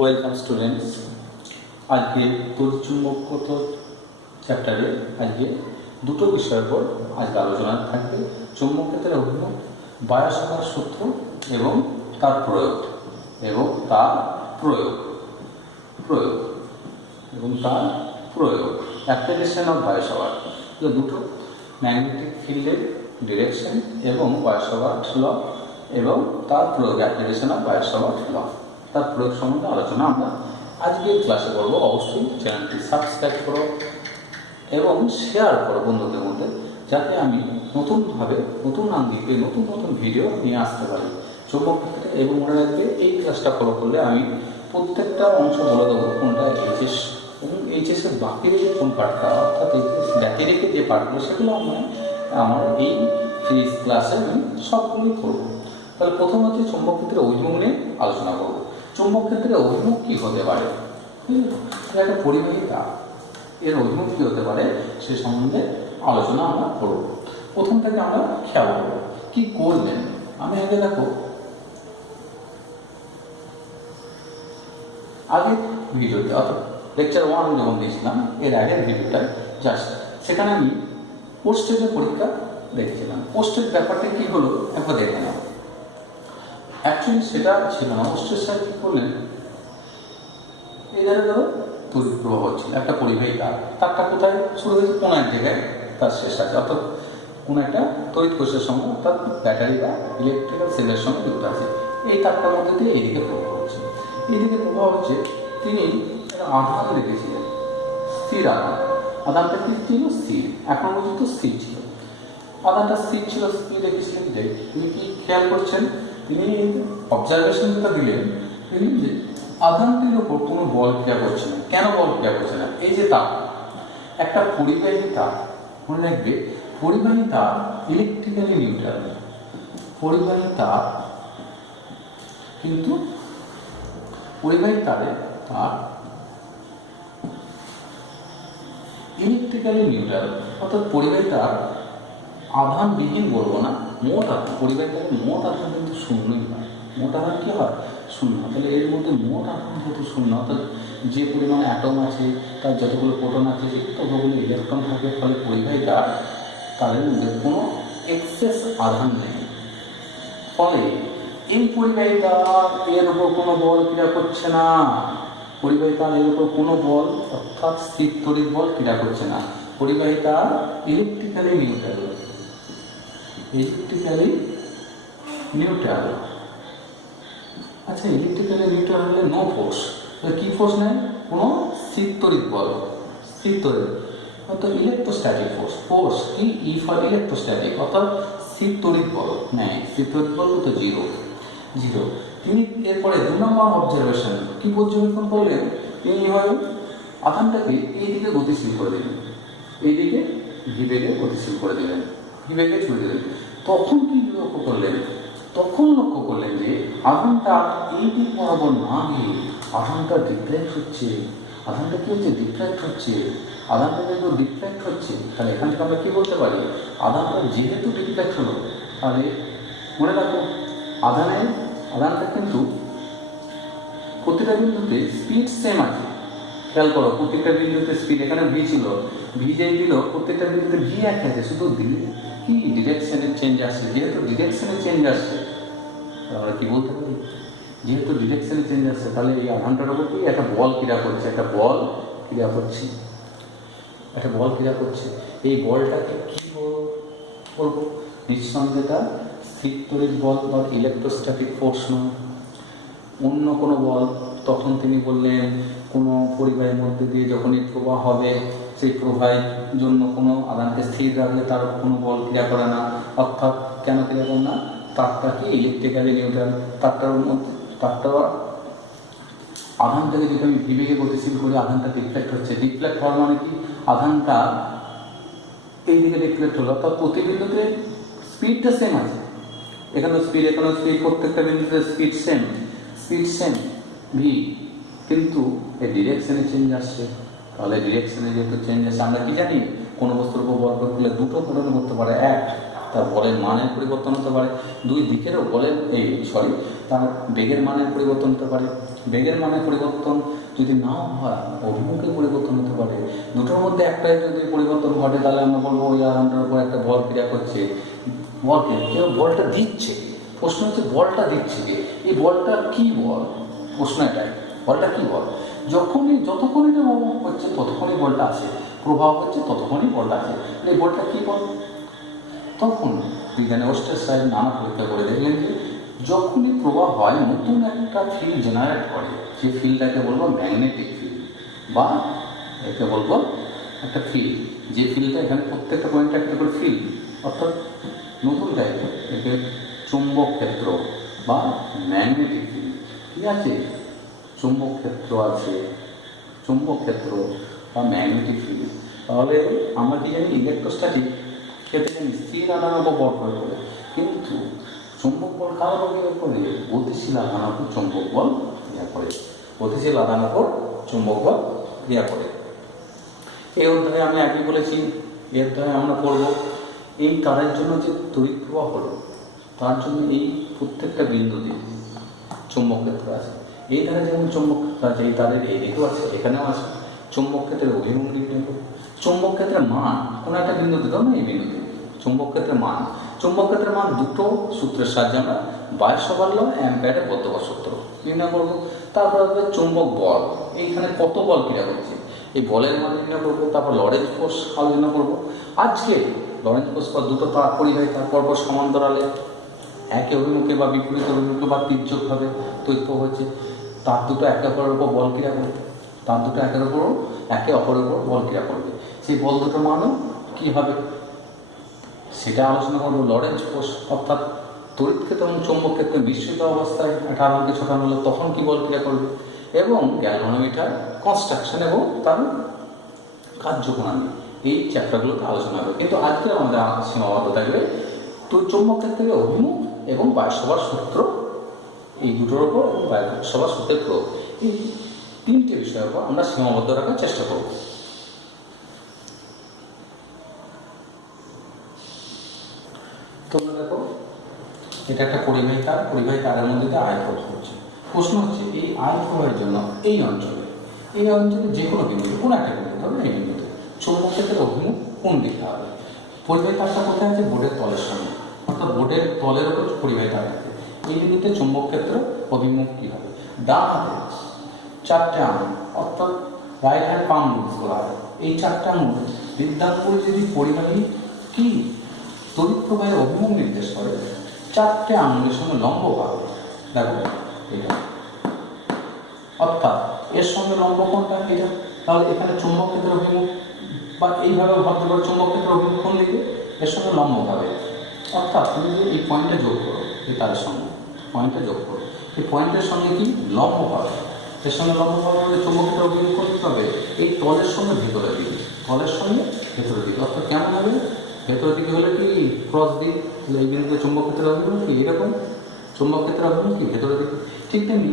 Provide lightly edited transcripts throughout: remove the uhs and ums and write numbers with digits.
Welcome students. আজকে তড়িৎচুম্বকত্ব চ্যাপ্টারে আজকে দুটো বিষয়ের উপর আজকে আলোচনা থাকবে। চুম্বক ক্ষেত্রের অভিমুখ, বায়োসাভার্ট সূত্র এবং তার প্রয়োগ অ্যাপ্লিকেশন অফ বায়োসাভার্ট। দুটো ম্যাগনেটিক ফিল্ডের ডিরেকশন এবং বায়োসাভার্ট ল এবং তার প্রয়োগ, অ্যাপ্লিকেশন অফ বায়োসাভার্ট ল, তার প্রয়োগ সম্বন্ধে আলোচনা আমরা আজকের ক্লাসে করবো। অবশ্যই চ্যানেলটি সাবস্ক্রাইব করো এবং শেয়ার করো বন্ধুদের মধ্যে, যাতে আমি নতুনভাবে নতুন আঙ্গিকে নতুন ভিডিও নিয়ে আসতে পারি চুম্বক ক্ষেত্রে। এবং মনে রাখবে, এই ক্লাসটা ফলো করলে আমি প্রত্যেকটা অংশ বলে দেবো কোনটা এইচএস এবং এইচএসের বাকি রেখে কোন পার্টটা, অর্থাৎ এইচএস বাকি রেখে যে পার্টগুলো সেগুলো আমার এই ফিজিক্স ক্লাসে আমি সবগুলোই করবো। তাহলে প্রথম হচ্ছে চুম্বক ক্ষেত্রে অভিমুখ নিয়ে আলোচনা করবো। চুম্বক ক্ষেত্রে অভিমুখ কী হতে পারে? একটা পরিবাহী তার, এর অভিমুখ কী হতে পারে সে সম্বন্ধে আলোচনা আমরা করব। প্রথম থেকে আমরা খেয়াল করবো কি করবেন। আমি আগে দেখো, আগে ভিডিওতে অর্থাৎ লেকচার 1 যখন দিয়েছিলাম, এর আগের ভিডিওটা জাস্ট সেখানে আমি পোস্টেজের পরীক্ষা দেখছিলাম। পোস্টেজ ব্যাপারটা কী হলো একবার দেখে নাও। অ্যাকচুয়ালি সেটা ছিল না। পোস্টেজ স্যার কী করলেন, এই ধরো তড়িৎ প্রবাহ হচ্ছিল, একটা পরিবাহী তারটা কোথায় শুরু হয়েছে, কোনো এক জায়গায় তার শেষ আছে, অর্থাৎ কোনো একটা তড়িৎ কোষের সঙ্গে অর্থাৎ ব্যাটারি বা ইলেকট্রিক্যাল সেলের সঙ্গে যুক্ত আছে। এই তারটার মধ্যে দিয়ে এইদিকে প্রবাহ হচ্ছে। এইদিকে প্রবাহ হচ্ছে, তিনি আধান রেখেছিলেন, স্থির আধানটা কি ছিল? স্থির, এখন পর্যন্ত স্থির ছিল। আধানটা স্থির ছিল, স্থির রেখেছিলেন যে তিনি কি খেয়াল করছেন, তিনি অবজারভেশনটা দিলেন যে আধানটির উপর কোনো বল ক্রিয়া করছে না। কেন বল ক্রিয়া করছে না? এই যে তার, একটা পরিবাহী তার, মনে রাখবে পরিবাহী তার ইলেকট্রিক্যালি নিউট্রাল। পরিবাহী তার কিন্তু পরিবাহী তারে তার ইলেকট্রিক্যালি নিউট্রাল, অর্থাৎ পরিবাহী তার আধানবিহীন বলবো না, মোট আধান, পরিবাহী তারের মোট আধান কিন্তু শূন্যই হয়। মোট আধান কি হয়? শূন্য। তাহলে এর মধ্যে মোট আধান যেহেতু শূন্য, অর্থাৎ যে পরিমাণে অ্যাটম আছে, তার যতগুলো প্রোটন আছে, ততগুলো ইলেকট্রন থাকে, ফলে পরিবাহী তারের মধ্যে কোনো এক্সেস আধান নেই। ফলে এই পরিবাহী তার এর উপর কোনো বল ক্রিয়া করছে না। পরিবাহী তার এর উপর কোনো বল অর্থাৎ স্থির তড়িৎ বল ক্রিয়া করছে না। পরিবাহী তার ইলেকট্রিক্যালি নিউট্রাল। আচ্ছা, ইলেকট্রিক্যালি নিউট্রাল হলে নো ফোর্স। কি ফোর্স নেই? কোনো স্থির তড়িৎ বল, স্থির তড়িৎ অর্থাৎ ইলেকট্রোস্ট্যাটিক ফোর্স কি ই ফর ইলেকট্রোস্ট্যাটিক, অর্থাৎ স্থির তড়িৎ বল নেই। স্থির তড়িৎ বল তো জিরো। তিনি এরপরে 2 নম্বর অবজারভেশন কি পর্যবেক্ষণ করলেন, তিনি হয় আধানটাকে এইদিকে গতিশীল করে দিলেন, এইদিকে ভিবেগে গতিশীল করে দিলেন, ভিবেগে ছুড়ে দিলেন। তখন কি লক্ষ্য করলেন? লক্ষ্য করলেন যে আধানটা এই দিক বরাবর না গিয়ে আধানটা ডিফ্র্যাক্ট হচ্ছে। আধানটা কি হচ্ছে? ডিফ্র্যাক্ট হচ্ছে। আধানটা কিন্তু ডিফ্র্যাক্ট হচ্ছে। তাহলে এখান থেকে আমরা কি বলতে পারি? আধানটা যেহেতু ডিফ্র্যাক্ট হলো, তাহলে মনে রাখো আধানটা কিন্তু প্রতিটা বিন্দুতে স্পিড সেম আছে। খেয়াল করো, প্রত্যেকটা বিন্দুতে স্পিড, এখানে ভি ছিল, ভি যেই দিল প্রত্যেকটা বিন্দুতে ভি এক আছে, শুধু কি ডিরেকশনের চেঞ্জ আসছে। যেহেতু ডিরেকশনের চেঞ্জ আসছে, আমরা কি বলতে পারি? যেহেতু ডিরেকশনের চেঞ্জ আসছে, তাহলে এই আধানটার উপর কি একটা বল ক্রিয়া করছে, একটা বল ক্রিয়া করছে। এই বলটাকে কি করবো? নিঃসন্দেহে তার স্থির তড়িৎ বল বা ইলেকট্রোস্ট্যাটিক ফোর্স নয়, অন্য কোনো বল। তখন তিনি বললেন, কোনো পরিবাহের মধ্যে দিয়ে যখনই প্রবাহ হবে, সেই প্রবাহের জন্য কোনো আধানকে স্থির রাখলে তার কোনো বল ক্রিয়া করে না। অর্থাৎ কেন ক্রিয়া করে না? তারটাকে ইলেকট্রিক্যালি নিউট্রাল। তারটা আধানটাকে যদি আমি বিবেকে গতিশীল করি, আধানটা ডিফ্লেক্ট হচ্ছে। ডিফ্লেক্ট হওয়ার মানে কি? আধানটা এইদিকে ডিফ্লেক্ট হলো, অর্থাৎ প্রতি বিন্দুতে স্পিডটা সেম আছে। এখানেও স্পিড, প্রত্যেকটা বিন্দুতে স্পিড সেম ভি, কিন্তু এই ডিরেকশনে চেঞ্জ আসছে। তাহলে ডিরেকশনে যেহেতু চেঞ্জ আসছে, আমরা কি জানি? কোনো বস্তুর উপর বল করলে দুটো ঘটনা ঘটতে পারে। এক, তার বলের মানের পরিবর্তন হতে পারে। দুই, দিকেরও বলের তার বেগের মানের পরিবর্তন হতে পারে। বেগের মানের পরিবর্তন যদি নাও হয়, অভিমুখের পরিবর্তন হতে পারে। দুটোর মধ্যে একটাই যদি পরিবর্তন ঘটে তাহলে আমরা বলবো ওই আধানটার উপর একটা বল ক্রিয়া করছে। বলকে কেউ বলটা দিচ্ছে, প্রশ্ন হচ্ছে বলটা দিচ্ছে কে, এই বলটা কি বল, প্রশ্ন এটাই, বলটা কি বল। যতক্ষণই না প্রভাব হচ্ছে ততক্ষণই বলটা আছে, প্রভাব হচ্ছে ততক্ষণই বলটা আছে। এই বলটা কি বল? তখন বিজ্ঞানী ওস্টেরসাইড নানা পরীক্ষা করে দেখলেন যে যখনই প্রভাব হয় নতুন একটা ফিল্ড জেনারেট করে, যে ফিল্ডটাকে বলবো ম্যাগনেটিক ফিল্ড, বা একে বলবো একটা ফিল্ড, যে ফিল্ডটা এখানে প্রত্যেকটা পয়েন্টে একটা করে ফিল্ড, অর্থাৎ নতুন টাইপের, একে চুম্বক ক্ষেত্র বা ম্যাগনেটিক ফিল্ড। ঠিক আছে, চুম্বক ক্ষেত্র আছে, চুম্বক ক্ষেত্র বা ম্যাগনেটিক ফিল্ড। তাহলে আমরা কি জানি, ইলেকট্রোস্ট্যাটিক ক্ষেত্রে জানি স্থির আধানের উপর বল প্রয়োগ করে, কিন্তু চুম্বক বল কার উপর করে? গতিশীল আধানের উপর চুম্বক বল ক্রিয়া করে, গতিশীল আধানের উপর চুম্বক বল ক্রিয়া করে। এই অধ্যায়ে আমি আগে বলেছি, এই অধ্যায়ে আমরা পড়ব এই তারের জন্য যে তড়িৎ প্রবাহ হলো, তার জন্য এই প্রত্যেকটা বিন্দুতে চুম্বক ক্ষেত্র আছে। এই ধারে যেমন চুম্বক ক্ষেত্র আছে, এই তারের এই দিকেও আছে, এখানেও আছে। চুম্বক ক্ষেত্রের অভিমুখ নির্ণয় করব। চুম্বক ক্ষেত্রের মান কোনো একটা বিন্দুতে, ধরুন এই বিন্দুতে চুম্বক ক্ষেত্রের মান, চুম্বক ক্ষেত্রের মান দুটো সূত্রের সাহায্যে আমরা বায়সভার ল, অ্যাম্পিয়ারের বদ্ধকর সূত্র নির্ণয় করবো। তারপর হবে চুম্বক বল, এইখানে কত বল ক্রিয়া করছে এই বলের মান নির্ণয় করবো। তারপর লরেন্জ ফোর্স আলোচনা করবো। আজকে লরেন্জ ফোর্স বা দুটো তার পরিবাহী তার পরপর সমান্তরালে একে অভিমুখে বা বিপরীত অভিমুখে বা তির্যকভাবে তড়িৎ প্রবাহ হচ্ছে, তার দুটো একে অপরের উপর বল ক্রিয়া করবে, তার দুটো একে অপরের উপর বল ক্রিয়া করবে। সেই বল দুটো মানও কী হবে সেটা আলোচনা করবো। লরেন্জ ফোর্স অর্থাৎ তড়িৎ ক্ষেত্র এবং চৌম্বক ক্ষেত্রে মিশ্রিত অবস্থায় একটা আধানকে ছোটানো হলো তখন কী বল ক্রিয়া করবে, এবং গ্যালভানোমিটার কনস্ট্রাকশন এবং তার কার্যপ্রণালী, এই চ্যাপ্টারগুলোতে আলোচনা হবে। কিন্তু আজকে আমাদের সীমাবদ্ধ থাকবে চৌম্বক ক্ষেত্রের অভিমুখ এবং বায়সভার সূত্র, এই দুটোর ওপর, এবং বায়সভার সূত্রের প্রয়োগ, এই তিনটে বিষয়ের উপর আমরা সীমাবদ্ধ রাখার চেষ্টা করব। তোমরা দেখো, এটা একটা পরিবাহী তার, পরিবাহী তারের মধ্যে দিয়ে আয়ত হচ্ছে। প্রশ্ন হচ্ছে এই আয়ত প্রবাহের জন্য এই অঞ্চলে যে কোনো বিন্দুতে, কোনো একটা বিন্দু, ধরো এই বিন্দুতে চৌম্বক ক্ষেত্রের অভিমুখ কোন দিকে হবে? পরিবাহী তারটা কোথায় আছে? বোর্ডের তলের সঙ্গে, অর্থাৎ বোর্ডের তলের উপর পরিবাহী তার থাকে। এই বিন্দুতে চৌম্বক ক্ষেত্র অভিমুখ কী হবে? ডান হাতে চারটে আঙুল, অর্থাৎ রাইট হ্যান্ড পাম রুলস বলা হয়। এই চারটে আঙুল বৃদ্ধাঙ্গুল যদি পরিবাহী কি তড়িৎ প্রবাহের অভিমুখ নির্দেশ করে, চারটে আঙুলের সঙ্গে লম্বভাবে, দেখো এটা, অর্থাৎ এর সঙ্গে লম্ব কোনটা? এটা। তাহলে এখানে চৌম্বক ক্ষেত্রের অভিমুখ, বা এইভাবে ভাবতে পারো চৌম্বক ক্ষেত্রের অভিমুখ কোন দিকে? এর সঙ্গে লম্বভাবে। অর্থাৎ তুমি যদি এই পয়েন্টটা যোগ করো, এই তারের সঙ্গে পয়েন্টটা যোগ করো, এই পয়েন্টের সঙ্গে কি লম্বভাবে, এর সঙ্গে লম্বভাবে চৌম্বক ক্ষেত্রের অভিমুখ করতে হবে এই তলের সঙ্গে ভেতরের দিকে, তলের সঙ্গে ভেতরের দিকে। অর্থাৎ কেমন হবে? ভেতরের দিকে হলে কি ক্রস দিক, এই বিন্দুতে চৌম্বক ক্ষেত্রের অভিমুখ কি এরকম, চৌম্বক ক্ষেত্রের অভিমুখ কি ভেতরের দিকে। ঠিক তেমনি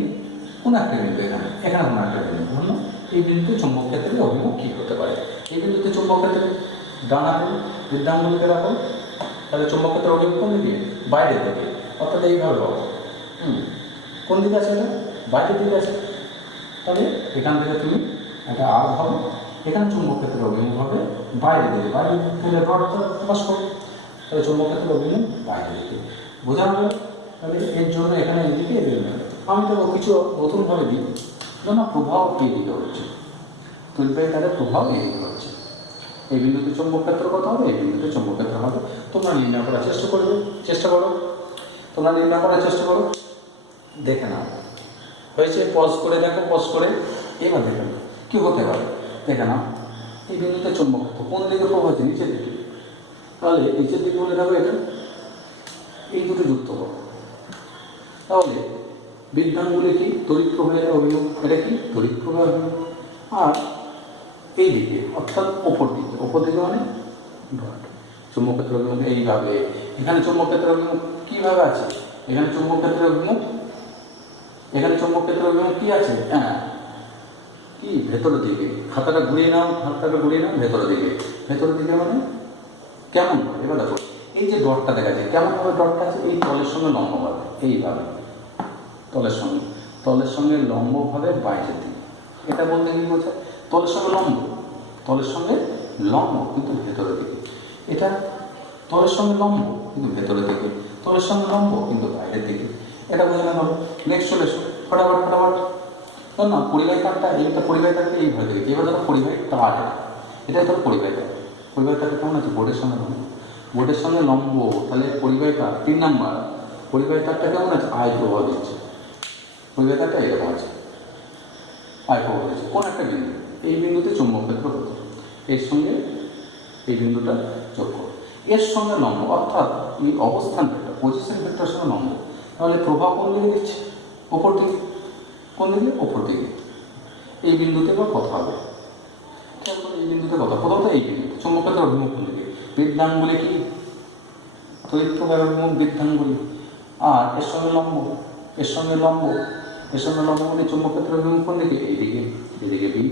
কোন একটা বিন্দু, এখানে কোনো একটা বিন্দু ধরুন, এই বিন্দুতে চৌম্বক ক্ষেত্রের অভিমুখ কী হতে পারে? এই বিন্দুতে চৌম্বক ক্ষেত্রে ডান হাতে বৃদ্ধাঙ্গুলকে রাখো, তাহলে চৌম্বক ক্ষেত্রের অভিমুখ কোন দিকে? বাইরের দিকে, অর্থাৎ এইভাবে হবে। কোন দিকে আছে? এটা বাইরের দিকে আছে। তাহলে এখান থেকে তুমি একটা আর হবে, এখানে চৌম্বক ক্ষেত্রের অভিমুখ হবে বাইরের দিকে, বাইরের দিকে রডটা প্রকাশ করো, তাহলে চৌম্বক ক্ষেত্রের অভিমুখ বাইরের দিকে। বোঝা গেল? তাহলে এর জন্য এখানে এদিকে আমি তো কিছু নতুনভাবে দিই, না প্রভাব এই দিকে হচ্ছে, তড়িৎবাহী তারের প্রভাব এই দিকে হচ্ছে। এই বিন্দুতে চৌম্বক ক্ষেত্র কত হবে? এই বিন্দুতে চৌম্বক ক্ষেত্র হবে। তোমরা নির্ণয় করার চেষ্টা করো, তোমরা নির্ণয় করার চেষ্টা করো। দেখে নাও হয়েছে, পজ করে দেখো, পজ করে এবার দেখে নাও কী হতে পারে। দেখে নাও এই বিন্দুতে চৌম্বক ক্ষেত্র কোন দিকে প্রভাব হচ্ছে? নিচের দিকে। তাহলে নিচের দিকে বলে দেখো এটা, এই দুটো যুক্ত করো, তাহলে বৃদ্ধাঙ্গুলে কি তড়িৎ প্রবাহের অভিমুখ, এটা কি তড়িৎ প্রবাহের অভিমুখ। আর এই দিকে অর্থাৎ ওপর দিকে মানে চৌম্বক ক্ষেত্রের অভিমুখ এইভাবে। এখানে চৌম্বক ক্ষেত্রের অভিমুখ কীভাবে আছে? এখানে চৌম্বক ক্ষেত্রের অভিমুখ, এখানে চৌম্বক ক্ষেত্রের অভিমুখ কী আছে? হ্যাঁ, কি ভেতরের দিকে। খাতাটা ঘুরিয়ে নাও, ভেতরের দিকে মানে কেমন হবে? এবার দেখো এই যে ডটটা দেখা যায়, কেমন ভাবে ডটটা আছে? এই তলের সঙ্গে লম্বভাবে এইভাবে, তলের সঙ্গে লম্বভাবে বাইরের দিকে। এটা বলতে কি বোঝায়? তলের সঙ্গে লম্ব কিন্তু ভেতরের দিকে। এটা তলের সঙ্গে লম্ব কিন্তু ভেতরের দিকে, তলের সঙ্গে লম্ব কিন্তু বাইরের দিকে। এটা বোঝানো হলো। নেক্সট চলে এসো, ফটাফট। না, পরিবাহী তারটা, এইটা পরিবাহী তারটা এইভাবে দেখি। এবার ধরো পরিবাহী তার, এটাই ধরো পরিবাহী তারটা কেমন আছে? বোর্ডের সঙ্গে লম্ব, তাহলে পরিবাহী তার 3 নাম্বার। পরিবাহী তারটা কেমন আছে? আয় প্রভাব দিচ্ছে। পরিবাহী তারটা এরকম আছে, আয় প্রভাব দিচ্ছে কোন একটা বিন্দু। এই বিন্দুতে চুম্বক ক্ষেত্র হতো, এর সঙ্গে এই বিন্দুটা যোগ করো, এর সঙ্গে লম্ব, অর্থাৎ এই অবস্থান ভেক্টর, পজিশন ভেক্টরের সঙ্গে লম্ব। তাহলে প্রভাব কোন দিকে দিচ্ছে? ওপর দিকে। কোন দিকে? ওপর দিকে। এই বিন্দুতে বা কথা হবে, এই বিন্দুতে কথা। প্রথমত এই বিন্দুতে চুম্বক ক্ষেত্রের অভিমুখ কোন দিকে? বৃদ্ধাঙ্গুলি কি? তড়িৎ প্রবাহের অভিমুখ বৃদ্ধাঙ্গুলি। আর এর সঙ্গে লম্ব মানে চুম্বক ক্ষেত্রের অভিমুখ কোন দিকে? এইদিকে বি।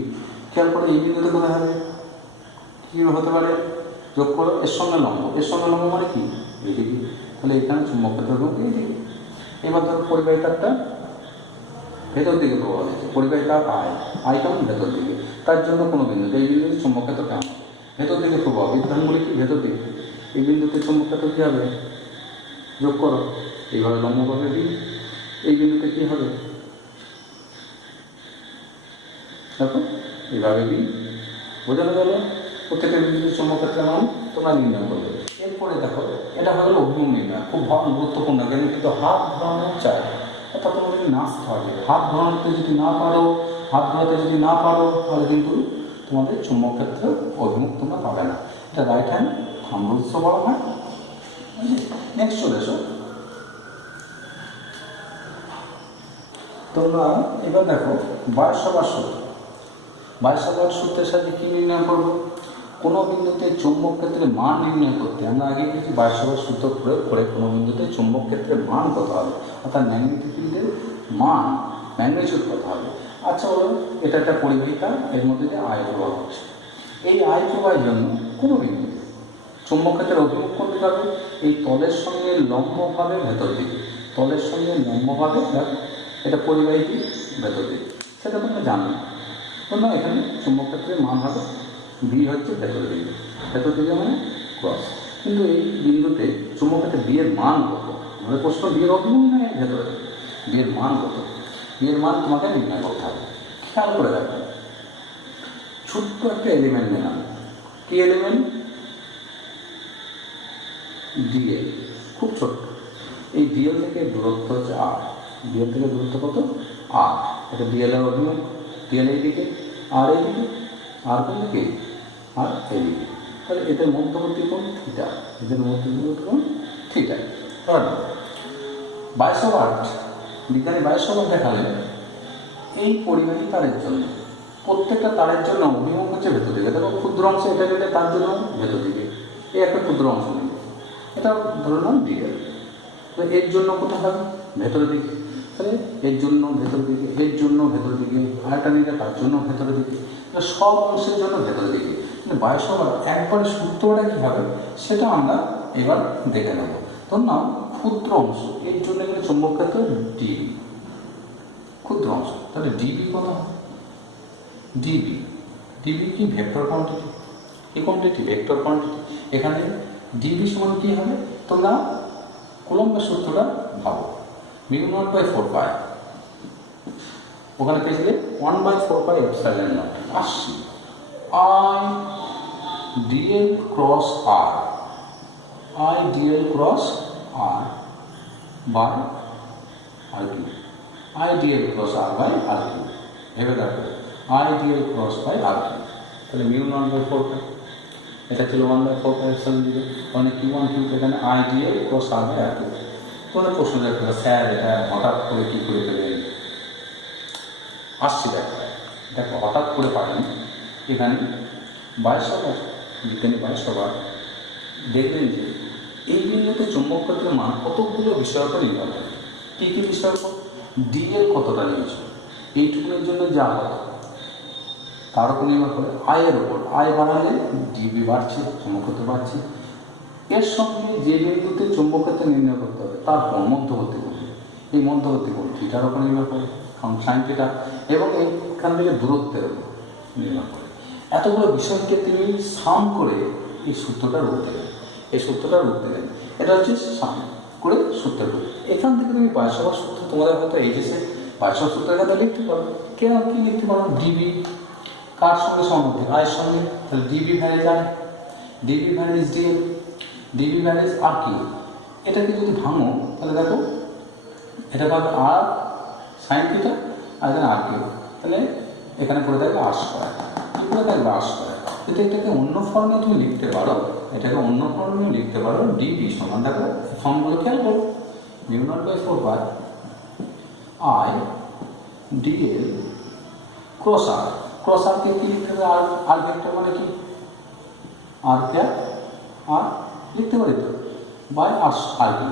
খেয়াল করে এই বিন্দুতে কোথায় হবে? কি হতে পারে? যোগ করো, এর সঙ্গে লম্ব মানে কি? এইদিকে। তাহলে এখানে চুম্বক ক্ষেত্রের অভিমুখ এইদিকে। এবার ধরো পরিবাহী তারটা ভেতর দিকে প্রবাহ দিচ্ছে, পরিবাহী তার আয় কেমন? ভেতর দিকে। তার জন্য কোনো বিন্দুতে, এই বিন্দুতে চুম্বক ক্ষেত্র কেমন? ভেতর দিকে প্রবাহ, বৃদ্ধাঙ্গুলি কি? ভেতর দিকে। এই বিন্দুতে চুম্বক ক্ষেত্র কী হবে? যোগ করো, এইভাবে লম্বভাবে দিই। এই বিন্দুতে কি হবে? দেখো এইভাবে দিই। বোঝানো গেল? প্রত্যেকটা বিন্দুতে চুম্বক ক্ষেত্রের মান তোমরা নির্ণয় করবে। এরপরে দেখো, এটা হলো অভিমুখ নির্ণয়, খুব গুরুত্বপূর্ণ, কিন্তু হাত ঘোরানো চাই। অর্থাৎ তোমার যদি নাচতে হবে, হাত ঘোরাতে যদি না পারো তাহলে কিন্তু তোমাদের চুম্বক ক্ষেত্রের অভিমুখ তোমরা পাবে না। এটা রাইট হ্যান্ড থাম্ব রুলসও বলা হয়। নেক্সট চলে এসো, তোমরা এবার দেখো বায়ুসভার সূত্রের সাথে কি নির্ণয় করবো? কোনো বিন্দুতে চুম্বক ক্ষেত্রের মান নির্ণয় করতে আমরা আগে কিছু বায়ুসভার সূত্র প্রয়োগ করে কোনো বিন্দুতে চুম্বক ক্ষেত্রের মান কত হবে, অর্থাৎ ম্যাগনেটিক ফিল্ডের মান, ম্যাগনিটিউড কত হবে। আচ্ছা বলো, এটা একটা পরিবাহিতা, এর মধ্যে দিয়ে আয় প্রবাহ হচ্ছে। এই আয় প্রবাহের জন্য কোনো বিন্দুতে চুম্বক ক্ষেত্রের অভিমুখ কোন দিকে হবে? এই তলের সঙ্গে লম্বভাবে ভেতর দিকে। এটা পরিবাহী ভেতর দিকে, সেটা তোমরা জানো। তোমরা এখানে চুম্বক ক্ষেত্রের মান হবে বি, হচ্ছে ভেতর দিকে মানে ক্রস। কিন্তু এই বিন্দুতে চুম্বক ক্ষেত্রে বি এর মান কত? আমাদের প্রশ্ন বি এর অভিমুখ নয়, ভেতরে বি এর মান কত? বি এর মান তোমাকে নির্ণয় করতে হবে। খেয়াল করে দেখো, ছোট্ট একটা এলিমেন্ট নিলাম। কি এলিমেন্ট? ডিএল, খুব ছোট্ট। এই ডিএল থেকে দূরত্ব হচ্ছে আর। ডিএল থেকে দূরত্ব কত? আর। এটা ডিএল এর অভিমুখ, ডিএল এইদিকে, আর এইদিকে, আর কোন দিকে? আর এইদিকে। তাহলে এদের মধ্যবর্তী কোণ থিটা, বিজ্ঞানী বায়ুসভার দেখালেন এই পরিবাহী তারের জন্য, প্রত্যেকটা তারের জন্য অভিমুখ হচ্ছে ভেতর দিকে। দেখো ক্ষুদ্র অংশ এটা নিলে তার জন্য ভেতর দিকে, এই একটা ক্ষুদ্র অংশ নিলে এটা ধরে নাম ডিএল। তো এর জন্য কোথায় হবে? ভেতরের দিকে। তাহলে এর জন্য ভেতর দিকে, এর জন্য ভেতর দিকে, আরেকটা নিলে তার জন্য ভেতরের দিকে, সব অংশের জন্য ভেতরের দিকে। কিন্তু বায়ুসভার একবারে সূত্রটা কী হবে সেটা আমরা এবার দেখে নেব। ধর নাম ক্ষুদ্র অংশ, এর জন্য এখানে চুম্বক ক্ষেত্র ডিবি, ক্ষুদ্র অংশ। তাহলে ডিবি কত? ডিবি কি? Vector quantity. কি কোয়ান্টিটি? Vector quantity. এখানে ডিবি সমান কি হবে? তোমরা কুলম্বের সূত্রটা ভাবো, μ0/4π, ওখানে পেয়েছিলে 1/4π এপসাইলন নট, আসছি I DL cross R, I DL cross R by R cube, I DL cross R by R cube. ভেবে দেখো, I DL cross by R cube, তাহলে μ0/4π, এটা ছিল 1/4π এপসাইলন দিকে, মানে Q1 Q এখানে I DL cross R by R cube. তোমাদের প্রশ্ন দেখতে, স্যার এটা হঠাৎ করে কী করে পেলেন? আসছি দেখো হঠাৎ করে পারেন। এখানে বায়ুসভার, বিজ্ঞানী বায়ুসভার দেখলেন যে এই বিন্দুতে চুম্বক ক্ষেত্রের মান কতগুলো বিষয়ের উপর নির্ভর করে। কী কী বিষয়ের উপর? ডিএল কতটা নিয়েছিল, এইটুকুনের জন্য যা হয় তার উপর নির্ভর করে। আয়ের ওপর, আয় বাড়ালে ডিবি বাড়ছে, চুম্বক ক্ষেত্র বাড়ছে। এর সঙ্গে যে বিন্দুতে চুম্বক ক্ষেত্র নির্ণয় করতে হবে তার মধ্যবর্তী কোণ, এই মধ্যবর্তী কোণ থিটার উপর নির্ভর করে, কারণ সাইন থিটা, এবং এইখান থেকে দূরত্বের উপর নির্ভর করে। এতগুলো বিষয়কে তিনি সাম করে এই সূত্রটা রূপ দেবেন, এই সূত্রটা রূপ দেবেন। এটা হচ্ছে সাম করে সূত্র রূপ। এখান থেকে তুমি বায়সভার সূত্র তোমাদের হয়তো এইচএসে বায়সভার সূত্র এখানে লিখতে পারো। কেন কি লিখতে পারো? ডিবি কার সঙ্গে সম্বন্ধে? আয়ের সঙ্গে। তাহলে ডিবি ভ্যানিজ আয়, ডিবি ভ্যানিজ ডিএল, ডিবি ভ্যানিজ আর কি। এটাকে যদি ভাঙো তাহলে দেখো এটা পাবে আর সাইন থিটা, আর এখানে আর কিউ, তাহলে এখানে করে থাকবে আর স্কয়ার, কি করে থাকবে আর স্কয়ার। কিন্তু এটাকে অন্য ফর্মে তুমি লিখতে পারো, এটাকে অন্য ফর্মে লিখতে পারো, ডিবি সমান দেখো ফর্মগুলো খেয়াল করো, mu not by 4 pi I DL cross R. Cross আরকে কি লিখতে হবে? আর আর ভেক্টর মানে কি? আর ক্যাপ আর লিখতে পারি তো বাই আর আর কি,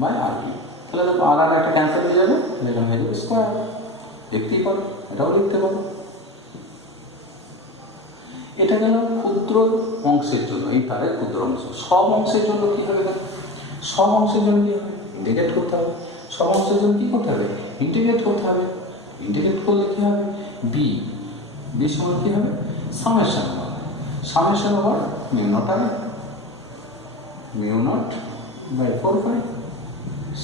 বাই আর কি। তাহলে দেখো আর আর একটা ক্যান্সেল হয়ে যাবে, এখানে হয়ে যাবে স্কোয়ার। দেখতেই পারো, এটাও লিখতে পারো। এটা গেল ক্ষুদ্র অংশের জন্য, এই তারের ক্ষুদ্র অংশ। সব অংশের জন্য কি হবে? সব অংশের জন্য কি হবে? ইন্টিগ্রেট করতে হবে। সব অংশের জন্য কি করতে হবে? ইন্টিগ্রেট করতে হবে। ইন্টিগ্রেট করলে কি হবে? বি, বি সমান কি হবে? সামেশন হবে। সামেশন ওভার মিউ নট হবে, mu not by 4 pi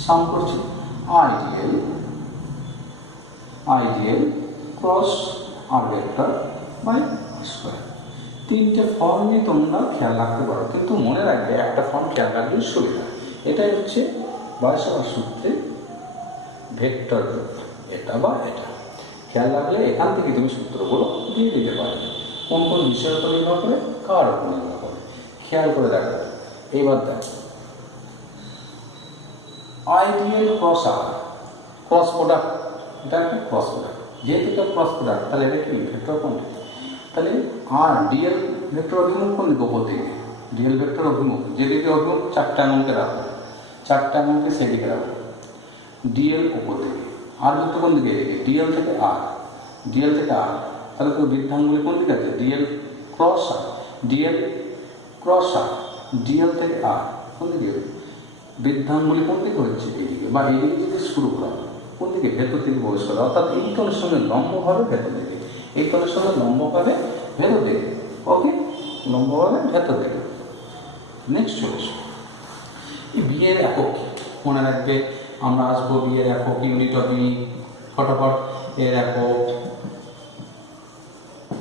sum করছি IDL, IDL cross R vector by square. তিনটে ফর্মই তোমরা খেয়াল রাখতে পারো, কিন্তু মনে রাখবে একটা ফর্ম খেয়াল রাখলে সুবিধা। এটাই হচ্ছে বায়সভার সূত্রে ভেক্টর রূপ, এটা বা এটা খেয়াল রাখলে এখান থেকে তুমি সূত্রগুলো দিয়ে দিতে পারবে। কোন কোন বিষয়ের উপর নির্ভর করে, কার উপর নির্ভর করে, খেয়াল করে দেখো। এইবার দেখো ideal cross R, cross product, এটা একটা ক্রস প্রোডাক্ট। যেহেতু এটা ক্রস প্রোডাক্ট তাহলে এটা কি ভেক্টর কোয়ান্টিটি। তাহলে আর ডিএল ভেক্টর অভিমুখ কোন দিকে? উপর দিকে। ডিএল ভেক্টর অভিমুখ যেদিকে অভিমুখ চারটা অঙ্কে রাখবো, চারটা অঙ্কে সেদিকে রাখবো। ডিএল উপর দিকে, আর ভেক্টর কোন দিকে? ডিএল থেকে আর, ডিএল থেকে আর। তাহলে তো বৃদ্ধাঙ্গুলি কোন দিকে আছে? DL cross R, DL cross R, DL থেকে আর কোন দিকে? বৃদ্ধাঙ্গুলি কোন দিকে হচ্ছে? এইদিকে, বা এইদিকে যদি শুরু করা কোন দিকে? ভেতর থেকে প্রবেশ করা, অর্থাৎ এই তলের সঙ্গে লম্বভাবে ভেতর দিকে, এই তলের সঙ্গে লম্বভাবে ভেতর দিকে। ওকে, লম্বভাবে ভেতর দিকে। নেক্সট চলে এসো এই বিয়ের একক মনে রাখবে। আমরা আসবো বিয়ের একক, ইউনিট অফ ইউনিট, ফটাফট। এর একক,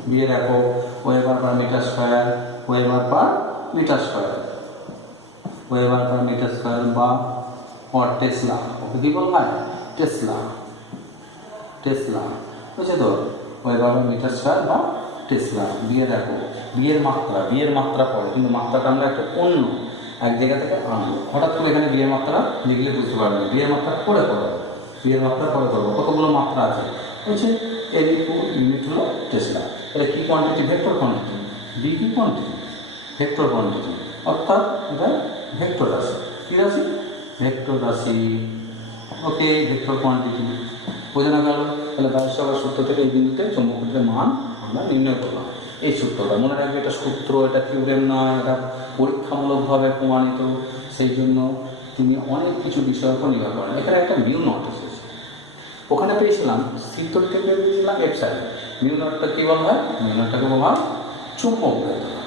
বিয়ের একক weber per metre square, weber per metre square, weber per metre square বা টেসলা। ওকে কি বলা হয়? টেসলা, টেসলা বুঝছে তো? ওয়েবার পার মিটার স্কয়ার বা টেসলা বিয়ের একক। বিয়ের মাত্রা, বিয়ের মাত্রা পড়ে, কিন্তু মাত্রাটা আমরা একটা অন্য এক জায়গা থেকে আনবো। হঠাৎ করে এখানে বিয়ের মাত্রা লিখলে বুঝতে পারবে না, বিয়ের মাত্রা পরে করবো, বিয়ের মাত্রা পরে করবো। কতগুলো মাত্রা আছে বলছে? এর ইউনিট হলো টেসলা। এটা কি কোয়ান্টিটি? Vector quantity. বি কি কোয়ান্টিটি? ভেক্টর কোয়ান্টিটি, অর্থাৎ এটা ভেক্টর রাশি। কি রাশি? ভেক্টর রাশি। ওকে, ভেক্টর কোয়ান্টিটি বোঝানো গেল। তাহলে বায়সভার সূত্র থেকে এই বিন্দুতে চৌম্বক ক্ষেত্রের মান আমরা নির্ণয় করলাম। এই সূত্রটা মনে রাখবে, এটা সূত্র, এটা থিওরেম নয়, এটা পরীক্ষামূলকভাবে প্রমাণিত। সেই জন্য তিনি অনেক কিছু বিষয়ের উপর নির্ভর করেন। এখানে একটা মিউ নট এসেছে, ওখানে পেয়েছিলাম চিত্র থেকে পেয়েছিলাম এপসাইড। মিউ নটটা কী বলা হয়? মিউ নটটাকে বলা হয় চুম্বক ভেদ্যতা।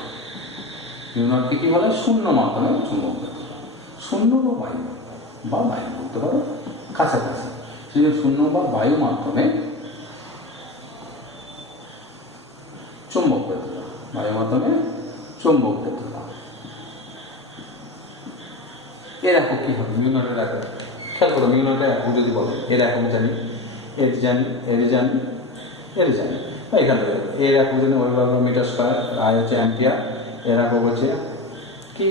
মিউ নটকে কী বলে? শূন্য মাধ্যমে চুম্বক ভেদ্যতা। শূন্য বা বায়ু, বা বায়ু বলতে পারো, কাছাকাছি। সেই জন্য শূন্য বা বায়ু মাধ্যমে চুম্বক ভেদ্যতা, বায়ু মাধ্যমে চুম্বক ভেদ্যতা। এর একক কী হবে? মিউ নটের একক খেয়াল করো। মিউ নটের একক যদি বলো, এর একক জানি, এর জানি, এর জানি, এর জানি। এখান থেকে এর একক যদি ওয়েবার মিটার স্কয়ার, আই হচ্ছে অ্যাম্পিয়ার, এর একক হচ্ছে কি?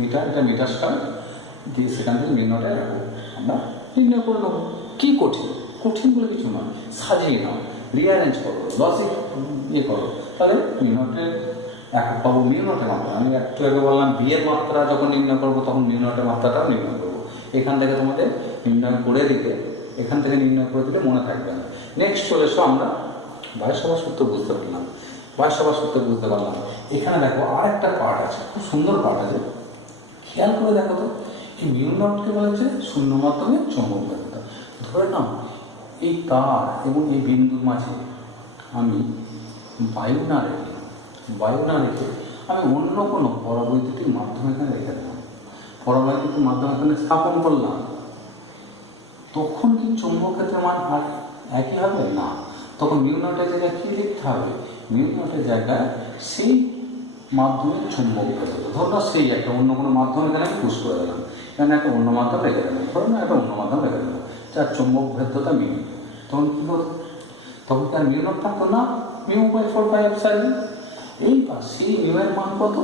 মিটার, এটা মিটার স্কয়ার দিয়ে সেখান থেকে মিউ নটের একক আমরা নির্ণয় করে নেবো। কী কঠিন? কঠিন বলে কিছু নয়, সাজিয়ে নাও, রিঅ্যারেঞ্জ করো, লজিক ইয়ে করো, তাহলে মিউ নটের একক পাবো। মিউ নটের মাত্রা আমি একটু আগে বললাম, বিয়ের মাত্রা যখন নির্ণয় করবো তখন মিউ নটের মাত্রাটাও নির্ণয় করবো। এখান থেকে তোমাদের নির্ণয় করে দিতে, এখান থেকে নির্ণয় করে দিলে মনে থাকবে না। নেক্সট চলে এসো, আমরা বায়সভার সূত্র বুঝতে পারলাম, বায়সভার সূত্র বুঝতে পারলাম। এখানে দেখো আর একটা পার্ট আছে, খুব সুন্দর পার্ট আছে, খেয়াল করে দেখো তো। এই মিউ নটকে বলা হচ্ছে শূন্য মাধ্যমে চৌম্বক ভেদ্যতা। ধরে নাও এই তার এবং এই বিন্দুর মাঝে আমি বায়ু না রেখে আমি অন্য কোনো পরাবৈদ্যুতিক মাধ্যম এখানে রেখে দিলাম, পরাবৈদ্যুতিক মাধ্যম এখানে স্থাপন করলাম, তখন কি চৌম্বক ক্ষেত্রের মান আর একই হবে না? তখন মিউ নটের জায়গায় কী লিখতে হবে? মিউ নটের জায়গায় সেই মাধ্যমের চৌম্বক ভেদ্যতা, ধরো সেই একটা অন্য কোনো মাধ্যম এখানে আমি পুশ করে দিলাম, এখানে একটা অন্য মাধ্যম রেখে দিলাম, ধরো না একটা অন্য মাধ্যম রেখে দিলাম, যার চৌম্বক ভেদ্যতা মিউ, তখন কী হতো? তখন তার মিউ নট থাকতো না, মিউ বাই 4πε। এইবার সেই মিউ এর মান কত?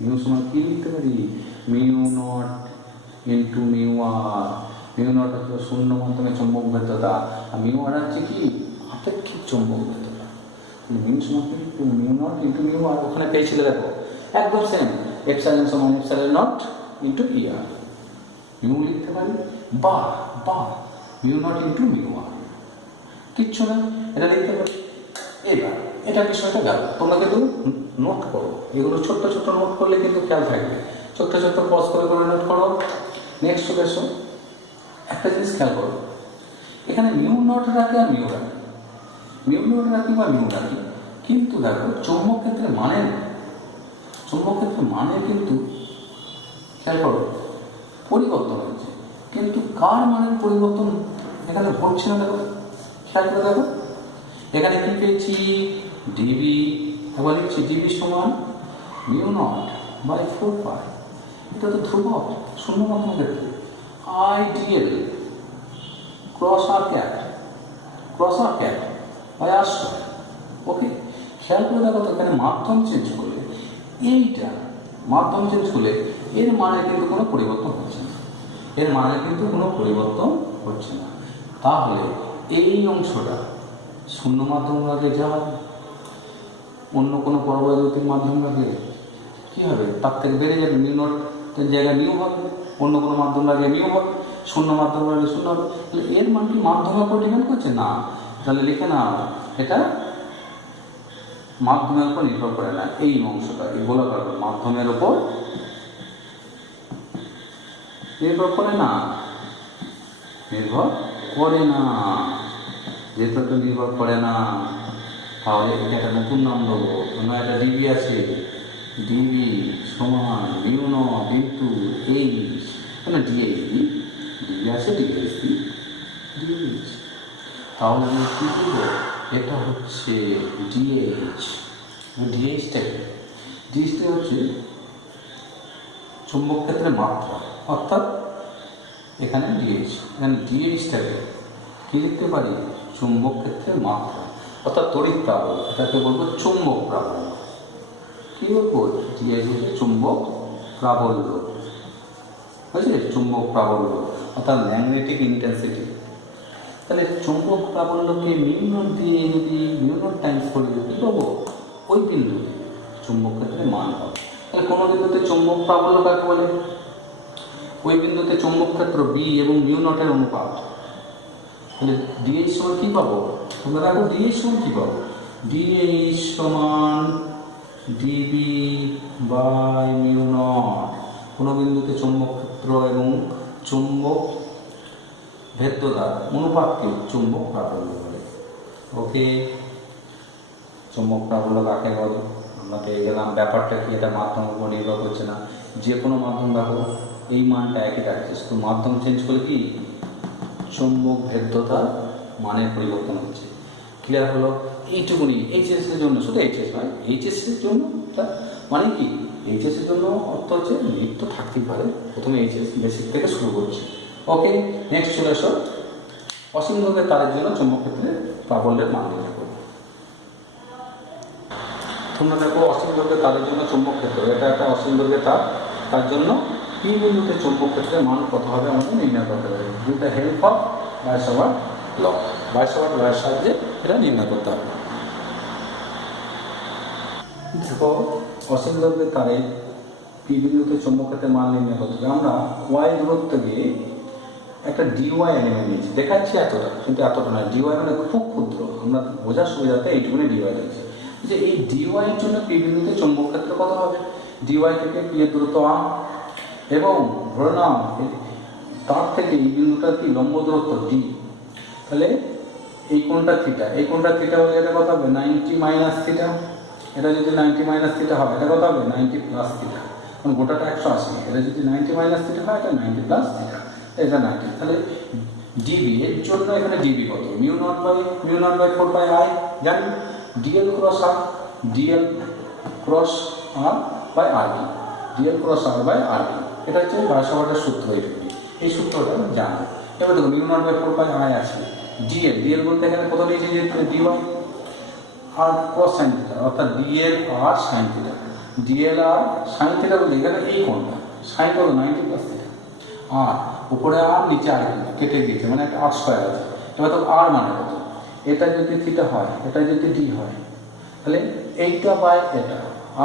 মিউ সময় কী লিখতে পারি? Mu naught into mu R. Mu not হচ্ছে শূন্য মাধ্যমে চৌম্বক ভেদ্যতা, আর মিউ আর হচ্ছে কি আপেক্ষিক চৌম্বক ভেদ্যতা। মিউ সময় কি mu naught into mu R, ওখানে পেয়েছিলে দেখো একদম সেম, এপসাইলন সমান epsilon naught into E R. Mu লিখতে পারি বা mu naught into mu R, কিচ্ছু না, এটা লিখতে পারি। এবার এটা বিষয়টা গেল, তোমরা কিন্তু নোট করো, এগুলো ছোট্ট ছোট্ট নোট করলে কিন্তু খেয়াল থাকবে, ছোট্ট ছোট্ট পজ করে নোট করো। নেক্সট চলে এসো, একটা জিনিস খেয়াল করো, এখানে মিউ নট রাখি আর মিউ রাখি, মিউ নট রাখি বা মিউ রাখি, কিন্তু দেখো চৌম্বক ক্ষেত্রে মানে কিন্তু খেয়াল করো পরিবর্তন হচ্ছে, কিন্তু কার মানের পরিবর্তন এখানে ঘটছে না? দেখো খেয়াল করে দেখো, এখানে কি পেয়েছি? ডিবি, একবার লিখছি ডিবি সমান মিউ নট বাই 4π, এটা তো ধ্রুবক শূন্য মাধ্যম ক্ষেত্রে, IDL cross R cat by R square. Okay, খেয়াল করে দেখো তো, এখানে মাধ্যম চেঞ্জ করলে, এইটা মাধ্যম চেঞ্জ করলে এর মানে কিন্তু কোনো পরিবর্তন হচ্ছে না, তাহলে এই অংশটা শূন্য মাধ্যম রাখলে যা হবে, অন্য কোনো পরবৈদ্যুতিক মাধ্যম রাখলে কী হবে? তার থেকে বেড়ে যাবে, মিউ নটের জায়গায় মিউ হবে, অন্য কোনো মাধ্যম রাখলে মিউ হবে, শূন্য মাধ্যম রাখলে শূন্য হবে। তাহলে এর মান কি মাধ্যমের উপর ডিপেন্ড করছে? না, তাহলে লিখে না, এটা মাধ্যমের উপর নির্ভর করে না। এই অংশটা এই গোলাকার মাধ্যমের উপর নির্ভর করে না, যেহেতু এটা নির্ভর করে না, তাহলে এটা একটা নতুন নাম দেবো, একটা ডিবি আছে, ডিবি সমান মিউ নট ইন্টু এইচ, মানে ডিএইচডি, ডিবি আছে ডিএইচডি, তাহলে আমি কী দেবো? এটা হচ্ছে ডিএইচটা হচ্ছে চুম্বক ক্ষেত্রের মাত্রা, অর্থাৎ এখানে ডিএইচটাকে কী লিখতে পারি? চুম্বক ক্ষেত্রের মাত্রা, অর্থাৎ তড়িৎ প্রাবল্য, এটাকে বলবো চুম্বক প্রাবল্য। কী বলবো? ডিএইচ হচ্ছে চুম্বক প্রাবল্য, বুঝলে? চুম্বক প্রাবল্য অর্থাৎ ম্যাগনেটিক ইন্টেন্সিটি। তাহলে চুম্বক প্রাবল্যকে মিউ নট দিয়ে যদি মিউ নট টাইমস করি, কী পাবো? ওই বিন্দুতে চুম্বক ক্ষেত্রের মান পাবো। তাহলে কোনো বিন্দুতে চুম্বক প্রাবল্য কাকে বলে? ওই বিন্দুতে চুম্বক ক্ষেত্র বি এবং মিউ নটের অনুপাত। তাহলে ডিএইচ সমান কী পাবো? তোমরা দেখো ডিএইচ সমান কী পাবো? ডিএইচ সমান ডিবি বাই মিউ নট। কোনো বিন্দুতে চুম্বক ক্ষেত্র এবং চুম্বক ভেদ্যতা অনুপাতকে চুম্বক প্রাবল্য বলে। ওকে, চুম্বক প্রাবল্য কাকে বলে আমরা পেয়ে গেলাম। ব্যাপারটা কি? এটা মাধ্যমের উপর নির্ভর করছে না, যে কোনো মাধ্যম দেখো এই মানটা একই থাকছে, শুধু মাধ্যম চেঞ্জ করলে কি চুম্বক ভেদ্যতার মানের পরিবর্তন হচ্ছে। ক্লিয়ার হলো? এইটুকুনি এইচএস এর জন্য, শুধু এইচএস নয়, এইচএস এর জন্য মানে কি, এইচএস এর জন্য অর্থ হচ্ছে লিপ্ত থাকতেই পারে, প্রথমে এইচএস বেসিক থেকে শুরু করছে। ওকে, নেক্সট চলে আসো, অসীম দৈর্ঘ্যের তারের জন্য চুম্বক ক্ষেত্রে প্রাবল্যের মান নির্ণয় করব। তোমরা দেখো অসীম দৈর্ঘ্যের তারের জন্য চুম্বক ক্ষেত্র, এটা একটা অসীম দৈর্ঘ্যের তার, তার জন্য পি বিন্দুতে চুম্বক ক্ষেত্রের মান কত হবে আমাদের নির্ণয় করতে হবে। উইথ দ্য হেল্প অফ বায়সাভার্ট ল, বায়সাভার্ট লয়ের সাহায্যে এটা নির্ণয় করতে হবে। দেখো অসীম দৈর্ঘ্যের তারে পি বিন্দুতে চুম্বক ক্ষেত্রের মান নির্ণয় করতে হবে। আমরা ওয়াই দূরত্ব গিয়ে একটা ডিওয়াই এলিমেন্ট নিয়েছি, দেখাচ্ছি এতটা, কিন্তু এতটা নয়, ডিওয়াই মানে খুব ক্ষুদ্র, আমরা বোঝার সুবিধাতে এইটুকুনি ডিওয়াই নিয়েছি। যে এই ডিওয়াইয়ের জন্য পি বিন্দুতে চুম্বক ক্ষেত্র কত হবে? ডিওয়াই থেকে পি এর দূরত্ব আর, এবং ধরে নাও তার থেকে এই বিন্দুটা কি লম্ব দূরত্ব ডি, তাহলে এই কোণটা থিটা, এই কোণটা থিটা হলে এটা কত হবে 90 মাইনাস থিটা, এটা যদি 90 মাইনাস থিটা হয় এটা কত হবে 90 প্লাস থিটা, কারণ গোটাটা 180, এটা যদি 90 মাইনাস থিটা হয় এটা 90 প্লাস থিটা, এটা 90। তাহলে ডিবি এর জন্য এখানে ডিবি কত mu not by 4 by I, জানি DL cross R, DL cross R by R D, DL cross R by R D, এটা হচ্ছে ভারসাম্যের সূত্র। এই সূত্রটা জানো। এবার দেখো mu not by 4 by I আছে, ডিএল বলতে এখানে কত নিয়েছে যে DY R cross sine theta, অর্থাৎ DL R sine theta, DL R sine theta বলতে এখানে এই কোণটা সাইন কত 90 প্লাস থিটা, আর উপরে আর নিচে আর কেটে দিয়েছে মানে একটা আর স্কয়ার আছে। এবার তো আর মানে কত, এটা যদি থিটা হয় এটা যদি ডি হয় তাহলে এইটা বাই এটা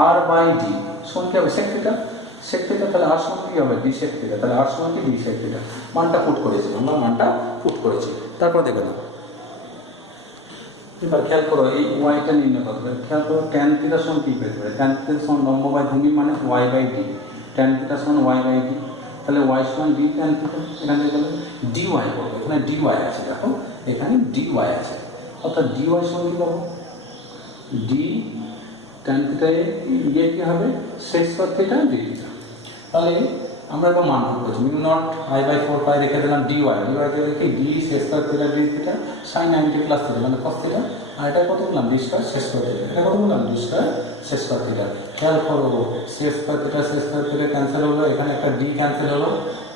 আর বাই ডি সমান কি হবে সেক থিটা, তাহলে আর সমান কি হবে ডি সেক থিটা, তাহলে আর সমান কি ডি সেক থিটা, মানটা পুট করেছি আমরা, মানটা পুট করেছি। তারপর দেখে নাও এবার খেয়াল করো এই ওয়াইটা নির্ণয় করবে, খেয়াল করো ট্যান থিটা সমান কি পেতে পারে, ট্যান থিটা সমান লম্ব বাই ভূমি মানে Y by D, tan theta সমান ওয়াই বাই ডি, তাহলে ওয়াই সমান ডি ট্যান থিটা, এখানে গেলে ডি ওয়াই করবো, এখানে ডি ওয়াই আছে, দেখো এখানে ডি ওয়াই আছে, অর্থাৎ ডি ওয়াই সমান কি পাবো ডি ট্যান থিটা ইয়ে কি হবে sec square theta D theta. তাহলে আমরা একটা মান করছি mu not I by 4 pi রেখে দিলাম ডি ওয়াই থেকে কি D sec square theta D theta sine 90 plus theta মানে কস থিটা, আর এটা কত বললাম D square sec square theta, এটা কত বললাম D square sec square theta. খেয়াল করো সেক স্কয়ার থিটা ক্যান্সেল হলো, এখানে একটা ডি ক্যান্সেল হলো,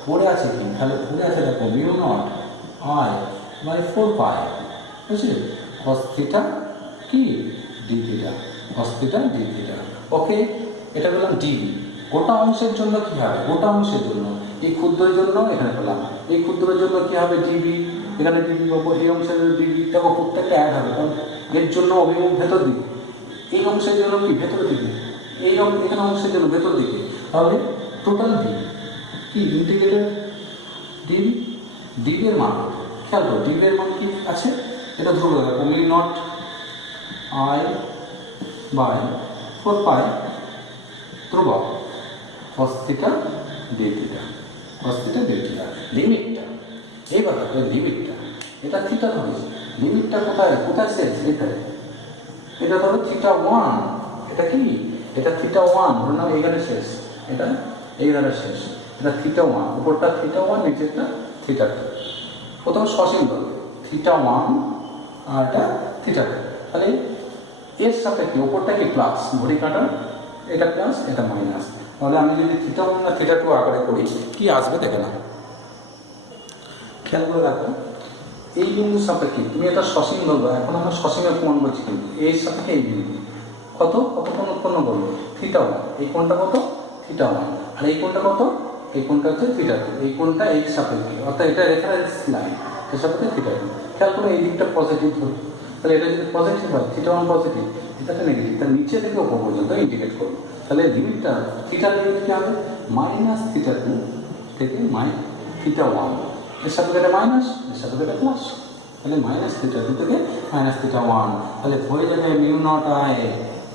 পড়ে আছে কি তাহলে পড়ে আছে দেখো mu not I by 4 pi, বুঝলি কস থিটা কি D theta, cos theta D theta. Okay, এটা বললাম ডিবি। গোটা অংশের জন্য কি হবে, গোটা অংশের জন্য এই ক্ষুদ্রের জন্য এখানে পেলাম, এই ক্ষুদ্রের জন্য কি হবে ডিবি, এখানে ডিবি পাবো, এই অংশের ডিবি, দেখো প্রত্যেকটা অ্যাড হবে, কারণ এর জন্য অভিমুখ ভেতর দিকে, এই অংশের জন্য কি ভেতর দিকে, এই এখানে অংশের জন্য ভেতর দিকে, তাহলে টোটাল বি কি ইন্টিগ্রেটেড ডিবি, ডিবি এর মান খেয়াল করো, ডিবি এর মান কি আছে এটা ধরে রাখো mu not I by 4 pi ধ্রুবক cos theta D theta, cos theta D theta, লিমিটটা এইবার দেখো লিমিটটা, এটা থিটা ধরেছে, লিমিটটা কোথায় কোথায় শেষ এখানে, এটা ধরো থিটা 1, এটা কি এটা থিটা 1 ধরে নাও এইখানে শেষ, এটা এইখানে শেষ, এটা থিটা 1, উপরটা থিটা 1 নিচেরটা থিটা 2, প্রথম সসীম ধরো থিটা 1 আর এটা থিটা 2, তাহলে এর সাথে কি উপরটা কি প্লাস ঘড়ি কাটা, এটা প্লাস এটা মাইনাস, তাহলে আমি যদি থিটা 1 না থিটা 2 আকারে করি কি আসবে দেখে না, খেয়াল করে রাখো এই বিন্দুর সাপেক্ষে তুমি এটা সসীম ধরবে, এখন আমরা সসীমের প্রমাণ করছি, কিন্তু এর সাপেক্ষে এই বিন্দু কত কত কোণ উৎপন্ন করবো থিটা 1, এই কোণটা কত থিটা 1, আর এই কোণটা কত, এই কোণটা হচ্ছে থিটা 2, এই কোণটা এই সাপেক্ষে অর্থাৎ এটা রেফারেন্স লাইন, এর সাপেক্ষে থিটা 2। খেয়াল করে এই দিকটা পজিটিভ ধরো, তাহলে এটা যদি পজিটিভ হয় থিটা 1 পজিটিভ, থিটাটা নেগেটিভ, তার নিচে থেকে উপর পর্যন্ত ইন্ডিকেট করবো, তাহলে লিমিটটা থিটার লিমিট কি হবে মাইনাস থিটা 2 থেকে থিটা 1, এর সাথে এটা মাইনাস এর সাথে এটা প্লাস, তাহলে মাইনাস থিটা 2 থেকে মাইনাস থিটা 1, তাহলে হয়ে যাবে মিউ নট আই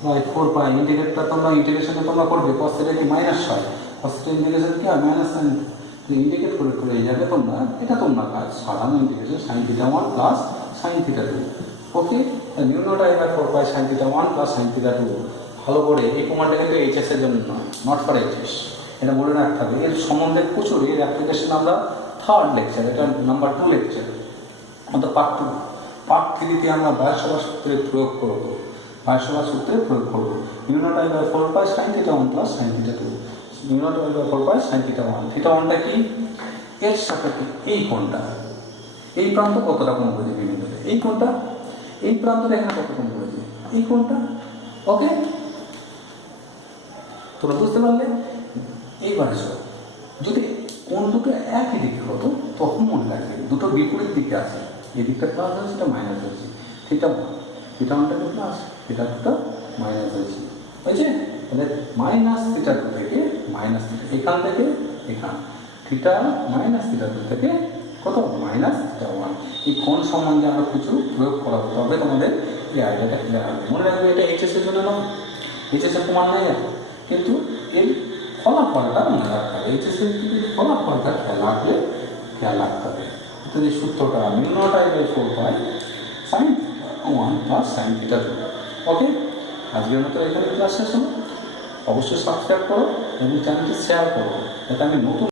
বাই 4 পাই, ইন্টিগ্রেটটা তোমরা ইন্টিগ্রেশনে তোমরা করবে cos থিটা কি মাইনাস হয়, cos থিটা ইন্টিগ্রেশন কি হয় মাইনাস সাইন, ইন্টিগ্রেট করে করে যাবে তোমরা, এটা তোমরা কাজ সাধারণ integration sine theta 1 plus sine theta 2। Okay, mu not I by 4 pi sine theta 1 plus sine theta 2, ভালো করে এই প্রমাণটা কিন্তু এইচএস এর জন্য নয়, নট ফর এইচএস, এটা বলে রাখতে হবে। এর সম্বন্ধে প্রচুর, এর অ্যাপ্লিকেশন আমরা থার্ড লেকচার, এটা নাম্বার 2 লেকচার, আমাদের পার্ট 2, পার্ট 3-তে আমরা ভারসাম্য সূত্রে প্রয়োগ করব, ভারসাম্য সূত্রে প্রয়োগ করব mu not I by 4 pi sine theta 1 plus sine theta 2, mu not I by 4 pi sine theta 1, theta 1টা কি এর সাপেক্ষে এই কোণটা, এই প্রান্ত কতটা কোণ করেছে বিন্দুতে, এই কোণটা এই প্রান্তটা এখানে কত কোণ করেছে এই কোণটা। ওকে, তোমরা বুঝতে পারলে। এইবারে যদি কোণ দুটো একই দিকে হতো তখন মনে রাখবে দুটো বিপরীত দিকে আছে, এই দিকটা প্লাস হয়েছে এটা মাইনাস হয়েছে, থিটা 1টাকে প্লাস থিটা 2টা মাইনাস হয়েছে, বুঝছে, তাহলে মাইনাস থিটা 2 থেকে মাইনাস থিটা, এখান থেকে এখান থিটা মাইনাস থিটা 2 থেকে কত মাইনাস থিটা 1, এই কোণ সম্বন্ধে আমরা কিছু প্রয়োগ করাবো, তবে তোমাদের এই আইডিয়াটা ক্লিয়ার হবে। মনে রাখবে এটা এইচএস এর জন্য নয়, এইচএস এর প্রমাণ নেই, কিন্তু এর ফলাফলটা মনে রাখতে হবে, এইচএস এর ফলাফলটা খেয়াল রাখলে খেয়াল রাখতে হবে। যদি সূত্রটা μ0I/4 sin θ 1 প্লাস sin θ 2। ওকে, আজকের মতো এখানে ক্লাস শেষ হলো। অবশ্যই সাবস্ক্রাইব করো এবং চ্যানেলটি শেয়ার করো, যাতে আমি নতুন